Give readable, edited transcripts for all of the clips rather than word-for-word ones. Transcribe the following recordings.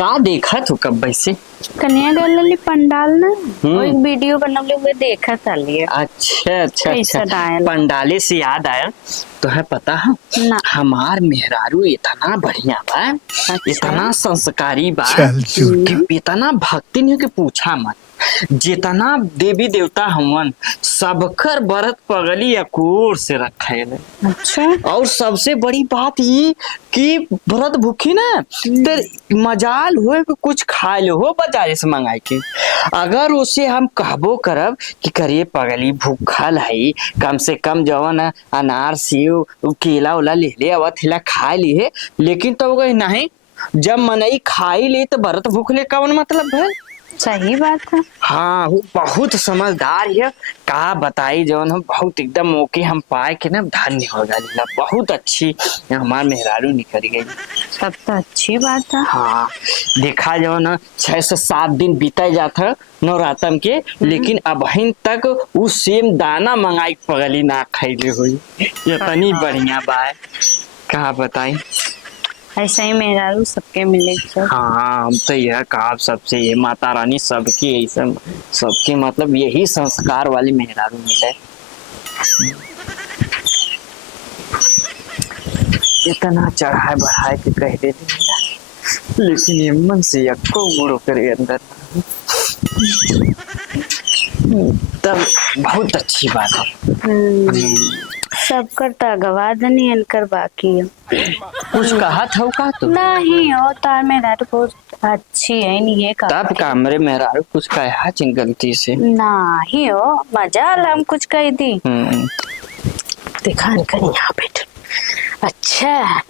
का देखा तू कब वैसे कन्या गलली पंडाल ना वो एक वीडियो बनवले हुए देखा चलिए। अच्छा अच्छा कैसा अच्छा डायल? पंडाले से याद आया तो है पता है ना हमार मेहरारू इतना बढ़िया बा इतना संस्कारी बा चल झूठा। कि इतना भक्ति नहीं कि पूछा मत। जितना देवी देवता हमन सबकर व्रत पगली अकोर से रखे ले। अच्छा और सबसे बड़ी बात ये कि व्रत भूखी ना तो मजाल हो कुछ खा लो हो बाजार से मंगाए के। अगर उसे हम कहबो करब कि करिए पगली भूखल है कम से कम जवन अनार सेव केला उला ले ले अब थिला खा ली है लेकिन तो गई नहीं जब मनई खाई ले तो व्रत भूख ले कौन मतलब है। सही बात है। हाँ वो बहुत समझदार है का बताई जवन हम बहुत एकदम मौके हम पाए के ना धन्य हो गया बहुत अच्छी हमार मेहरारू निकल गई। सब तो अच्छी बात है। हाँ देखा जाओ ना 6 से 7 दिन बीता जाता नवरात्रम के लेकिन अबहिन तक वो सेम दाना मंगाई पगली ना खैले हुई इतनी बढ़िया बात कहा बताई। ऐसा ही मेहरारू सबके मिले सब। हाँ हम तो यह कहा सबसे ये माता रानी सबकी ऐसा सबके मतलब यही संस्कार वाली मेहरारू मिले। इतना चढ़ाए बढ़ाए के कह दे लेकिन ये मन से यक्को गुड़ो करे अंदर तब बहुत अच्छी बात है। सबकर तो अगवाद नहीं अनकर बाकी है। कुछ कहा था का तो नहीं हो तार मेहरारू बहुत अच्छी है नहीं ये तब कमरे मेहरारू कुछ कहा चिन गलती से नहीं हो मजा आला हम कुछ कही थी। देखा इनकर यहाँ बैठ अच्छा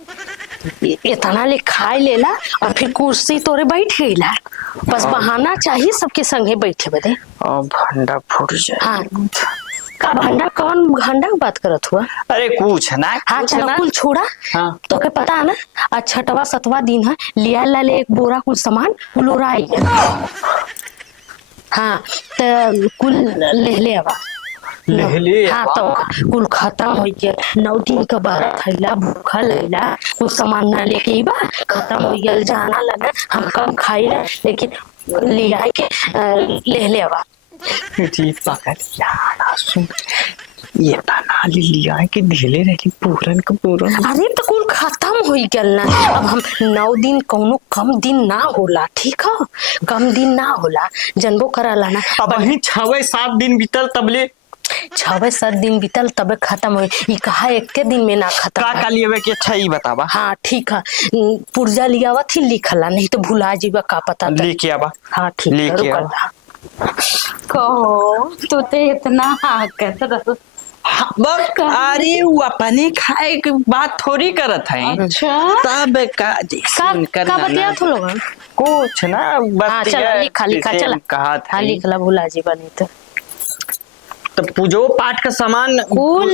इतना ले खाए लेला और फिर कुर्सी तोरे बैठ गईला बस बहाना चाहिए सबके संगे बैठे बदे और भंडा फूट जाए। हाँ का भंडा कौन भंडा की बात करत हुआ। अरे कुछ ना हाँ चलो कुल छोड़ा। हाँ तो के पता है ना आज 6वां 7वां दिन है लिया लाले एक बोरा कुल सामान लोराई। हाँ तो कुल ले आवा ले हाँ तो कुल खत्म हो गया 9 दिन का बारह थैला भूखा लैला कुछ सामान ना लेके ही बा खत्म हो गया जाना लगा हम कम खाई लेकिन ले आए के ले आवा। जी पकड़ यार सुन ये तना लिया है कि ढीले रही पूरन का पूरन। अरे तो कुल खत्म हो गया ना अब हम 9 दिन कौनो कम दिन ना होला ठीक है कम दिन ना होला जनबो कराला ना अब वही 6-7 दिन बीतल तबले 6-7 दिन बीतल तब खत्म हो ये कहा एक के दिन में ना खत्म का लिए के अच्छा ही बतावा। हाँ ठीक है पुर्जा लिया हुआ थी लिखला नहीं तो भुला जीवा का पता लेके आवा। हाँ ठीक है रुकला कहो तू तो इतना हाकत रहो। अरे वो अपने खाए की बात थोड़ी करत है। अच्छा तब का बतिया तो लोग कुछ ना हाँ चला लिखा चला कहा था हाँ लिखला भुला जीवा नहीं तो पूजो पाठ का सामान कुल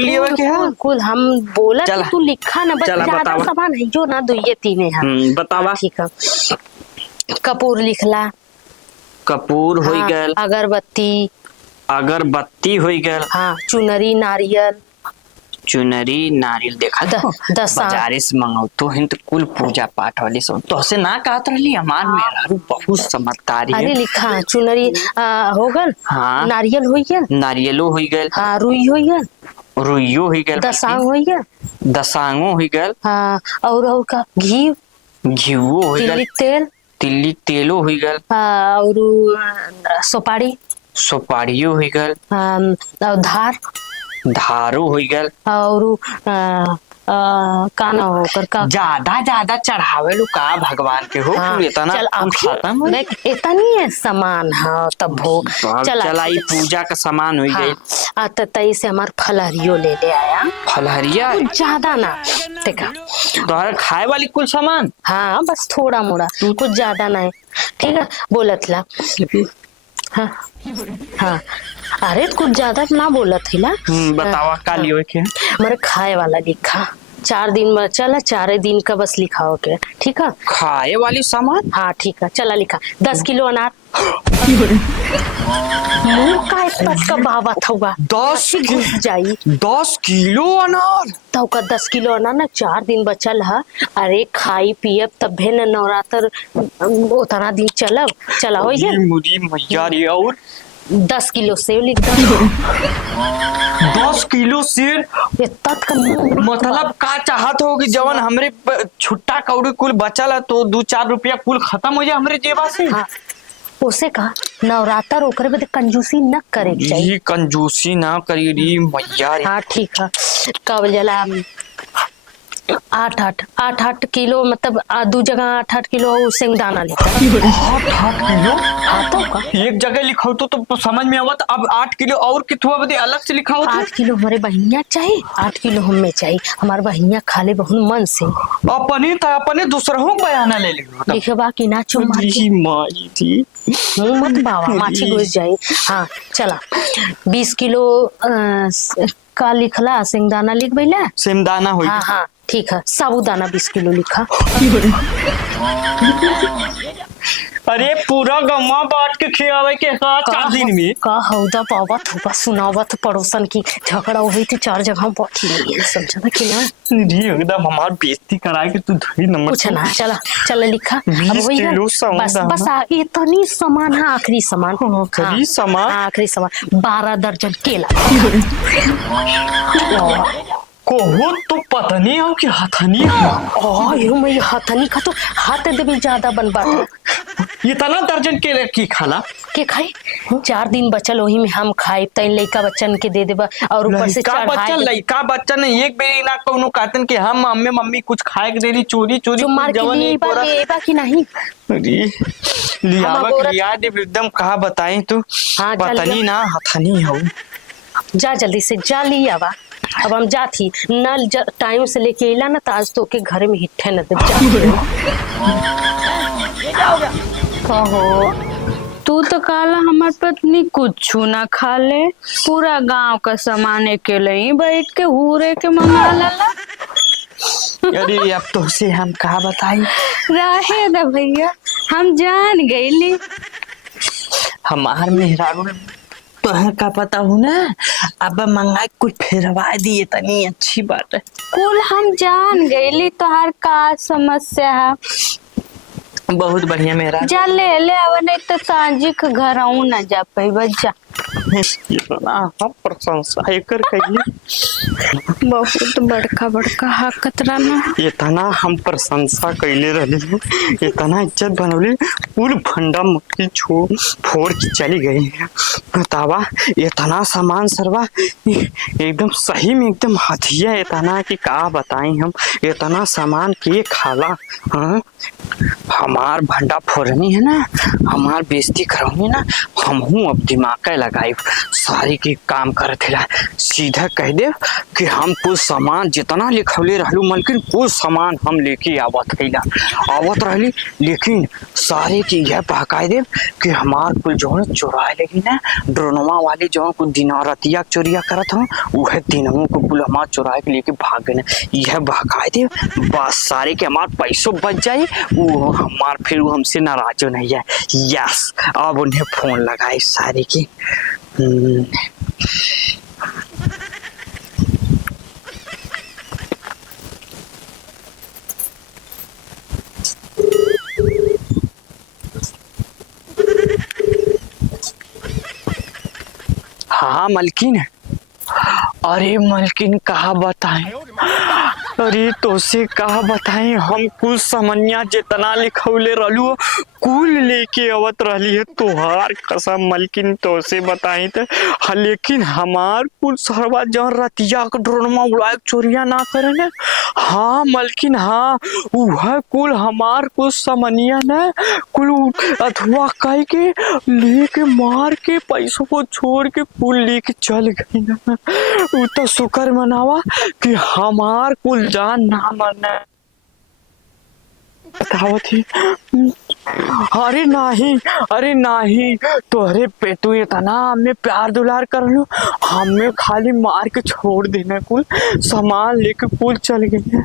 लेवा के है कुल हम बोला कि तू लिखा ना बस ज्यादा सामान है जो ना 2-3 है बतावा। ठीक है कपूर लिखला कपूर हो गल अगरबत्ती हो गल हाँ चुनरी नारियल देखा बाजारे से मंगाओ तो हिंद कुल पूजा पाठ वाली सब तो से ना कहत रही हमार मेहरारू बहुत समझदारी है। अरे लिखा चुनरी हो गल हाँ नारियल हो गया नारियलो हो गल हाँ रुई हो गया रुइयो हो गल दसांग हो गया दसांगो हो गल हाँ और का घी घीवो हो गल तिल्ली तेलो हो गल और सुपारियो हो गल धारो हो गल और का ना होकर का ज्यादा चढ़ावे लो का भगवान के हो इतना खत्म इतनी है सामान हाँ तब हो चला पूजा का सामान हो गई। तो तई से हमार फलहरियो ले आया फलहरिया ज्यादा ना देखा तो खाए वाली कुल सामान हाँ बस थोड़ा मोड़ा कुछ ज्यादा ना है ठीक है बोलत ला हाँ हाँ अरे कुछ ज्यादा ना बोला थी ना बतावा का लियो के हमारे खाए वाला लिखा 4 दिन में चला 4 दिन का बस लिखा हो के ठीक है खाए वाली सामान हाँ ठीक है चला लिखा 10 किलो अनार मुंह का तक का बावत हुआ 10 घुस जाई 10 किलो अनार। तो का 10 किलो अनार ना 4 दिन बचल है। अरे खाई पियब तभे न नवरात्र उतना दिन चलब चला हो ये मुरी मैया रे। और 10 किलो सेव लिख दो 10 किलो सेब। ये तत का मतलब का चाहत हो कि जवन हमरे छुट्टा कौड़ी कुल बचल है तो 2-4 रुपया कुल खत्म हो जाए हमरे जेबा से। हाँ उसे कहा नवरात्र ओकरे बदे कंजूसी न करे के चाहिए। ये कंजूसी ना करी री मैया रे। हाँ ठीक है कब जला 8 किलो मतलब दू जगह 8 किलो शेंगदाना लेता 8 किलो। हाँ तो का एक जगह लिखा तो समझ में आवत। अब 8 किलो और कितवा बदे अलग से लिखा होता। 8 किलो हमारे बहिनिया चाहिए 8 किलो हमें चाहिए। हमारे बहिनिया खाले बहुत मन से अपने दूसरों बयाना ले लिखो लिखे बा कि ना चुम्मा के माई थी। मुंह मत बाबा माछी घुस जाई। हाँ चला 20 किलो का लिखला शेंगदाना लिख बैला। सेमदाना हुई। हाँ हाँ ठीक है साबुदाना 20 किलो लिखा। अरे पूरा गम्मा बांट के खियावे के 4 दिन में का हौदा बाबा थोड़ा सुनावत पड़ोसन की झगड़ा हुई थी 4 जगह बैठी नहीं समझा ना कि ना जी एकदम हमार बेइज्जती कराए के तू धरी नंबर कुछ ना चला चला लिखा। 20 वही ना, किलो बस साबुदाना। बस इतनी सामान है आखिरी सामान आखिरी सामान? हाँ, आखिरी सामान 12 दर्जन केला। कोहो तो पतनी हो कि हथनी हो। यो मैं हथनी का तो हाथ दे भी ज्यादा बनबाता इतना दर्जन के खाला के खाई 4 दिन बचल वही में हम खाए तई लइका बच्चन के दे देबा और ऊपर से लइका बच्चा लइका बच्चा ने एक बेरी ना कोनो कहतन कि हम मम्मी कुछ खाए के देली चोरी जो मार के जवन लिए एक बोरा लेबा कि नहीं। अरे लियावा औरत- लिया दे एकदम कहा बताई तू। हाँ, चल पतनी ना हथनी हो। जा जल्दी से जा ली आवा। अब हम जाती नल टाइम से लेके अला ना तो आज तो के घर में हिट्ठे न दे कहो तू तो काला हमार पत्नी कुछ ना खा ले पूरा गांव का सामान अकेले ही बैठ के हूरे के मंगा लला। अरे अब तो से हम कहा बताई। रहे दे भैया हम जान गईली। हमार मेहरारू तो है का पता हूँ ना। अब मंगाई कुछ फेरवा दिए तनी अच्छी बात है। कुल हम जान गईली तोहार का समस्या है। बहुत बढ़िया मेहरा। जा ले ले अब नहीं तो सांझी के घर आऊं ना जा पाई बच्चा। इतना हम प्रशंसा एकर कइले बहुत बड़का बड़का हकतरा ना इतना हम प्रशंसा कइले रहली इतना इज्जत बनौली पूल भंडा मुट्ठी फोड़ के चली गई। बतावा इतना सामान सरवा एकदम सही में एकदम हथिया इतना कि का बताई हम इतना सामान के खाला। हाँ हमार भंडा फोड़नी है ना हमार बेइज्जती करौनी ना हमहू अब दिमाग लगाई सारी के काम करत ला सीधा कह दे कि हम कुछ सामान जितना लिखौले रहलू मलकिन कुछ सामान हम लेके आवत रहली लेकिन सारे की यह बहकाए दे कि हमार कुल जो चुराए लगी ना ड्रोनवा वाली जो कुछ दिनारतिया चोरिया करत हम वह दिनों को कुल हमार चुराए के लेके भाग गए यह बहकाए दे बस सारे के हमार पैसों बच जाए वो हमार फिर वो हमसे नाराज नहीं है। यस अब उन्हें फोन लगाए सारे की। हाँ मलकिन। अरे मलकिन कहा बताएं। अरे तो से कहा बताएं हम कुल समनिया जितना लिखौले रहलू कुल लेके आवत रहली है तोहार कसम मलकिन तो से बताई तो लेकिन हमार कुल सरवा जन रतिया के ड्रोनमा उड़ाए चोरिया ना करे ना। हाँ मलकिन हाँ वह कुल हमार कुल समनिया ना कुल अथवा कह के लेके मार के पैसों को छोड़ के कुल लेके चल गई ना। वो तो शुक्र मनावा कि हमार कुल जान ना मरना बतावत थी। अरे नहीं तोहरे पेटू इतना हमें प्यार दुलार कर लो हमें खाली मार के छोड़ देना कुल सामान लेके कुल चल गई है।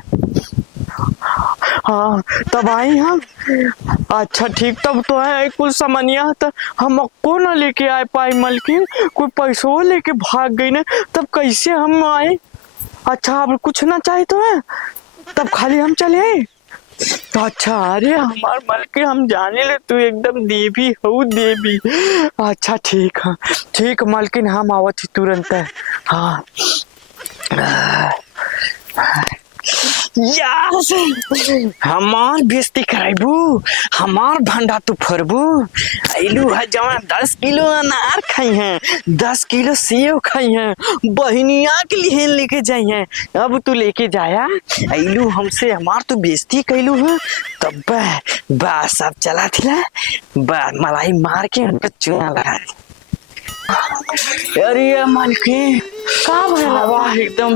हाँ तब आई हम। अच्छा ठीक, तब तो है कुछ समनिया तो हम को ना लेके आए पाई मलकिन, कोई पैसों लेके भाग गई ना, तब कैसे हम आए। अच्छा अब कुछ ना चाहे तो है, तब खाली हम चले आए। तो अच्छा अरे हमार मलकिन हम जाने ले तू एकदम देवी हो देवी। अच्छा ठीक है, ठीक मलकिन हम आवत ही तुरंत है। हाँ यस, हमार बेइज्जती कराइबू, हमार भंडा तू फरबू। आइलू है जमा 10 किलो अनार खाई हैं, 10 किलो सेव खाई हैं, बहनिया के लिए लेके जाई हैं। अब तू लेके जाया आइलू हमसे, हमार तू बेइज्जती कैलू है। तब बस अब चला थिला, बस मलाई मार के उनको चुना लगा। अरे मालकिन का भला हवा एकदम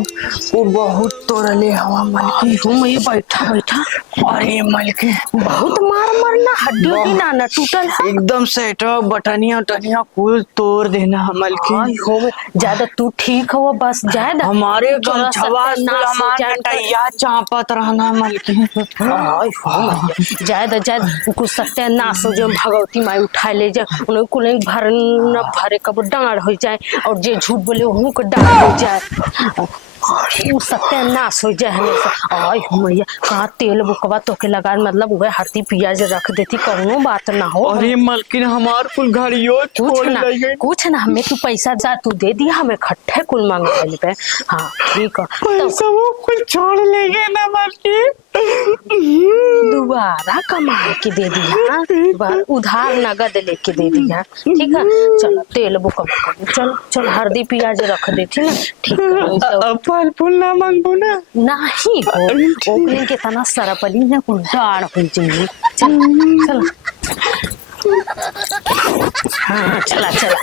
वो बहुत तोड़ले हवा मालकिन। तुम ये बैठा बैठा अरे मालकिन बहुत मार मरना, हड्डी उड्डी ना टूटल है। एकदम सेटअप बटनिया टनिया कुल तोड़ देना मालकिन। हो ज्यादा तू ठीक हो बस ज्यादा हमारे थोड़ा सा गमछवा नाश हो हमारे जाए तो- टैया चापत रहना मालकिन। ज्यादा ज्यादा कुछ सत्यानाश हो जाए, भगवती माई उठा ले जाए, उन्हें कुल भर न भरे कब डांड हो जाए, और जे झूठ बोले उन्हों को डांड हो जाए, सत्यानाश हो जाए हमेशा। आई मैया कहाँ तेल बुकवा तो के लगा, मतलब वह हरती प्याज रख देती, कौनो बात ना हो। अरे मालकिन हमार कुल घड़ियों छोड़ ले गए। कुछ ना हमें तू पैसा जा तू दे दिया, हमें खट्टे कुल मंगा पे। हाँ ठीक है, पैसा वो कुल छोड़ ले गए ना मालकिन। दोबारा कमा के दे दिया, उधार नगद लेके दे दिया। ठीक है चलो तेल बुक, चल चल हल्दी प्याज रख देती ना। ठीक है फल फूल ना मांगबो ना। नहीं हो ओपनिंग के तना सरपली ना कुल दाड़ हो जाएगी। चल चल हाँ चला चला।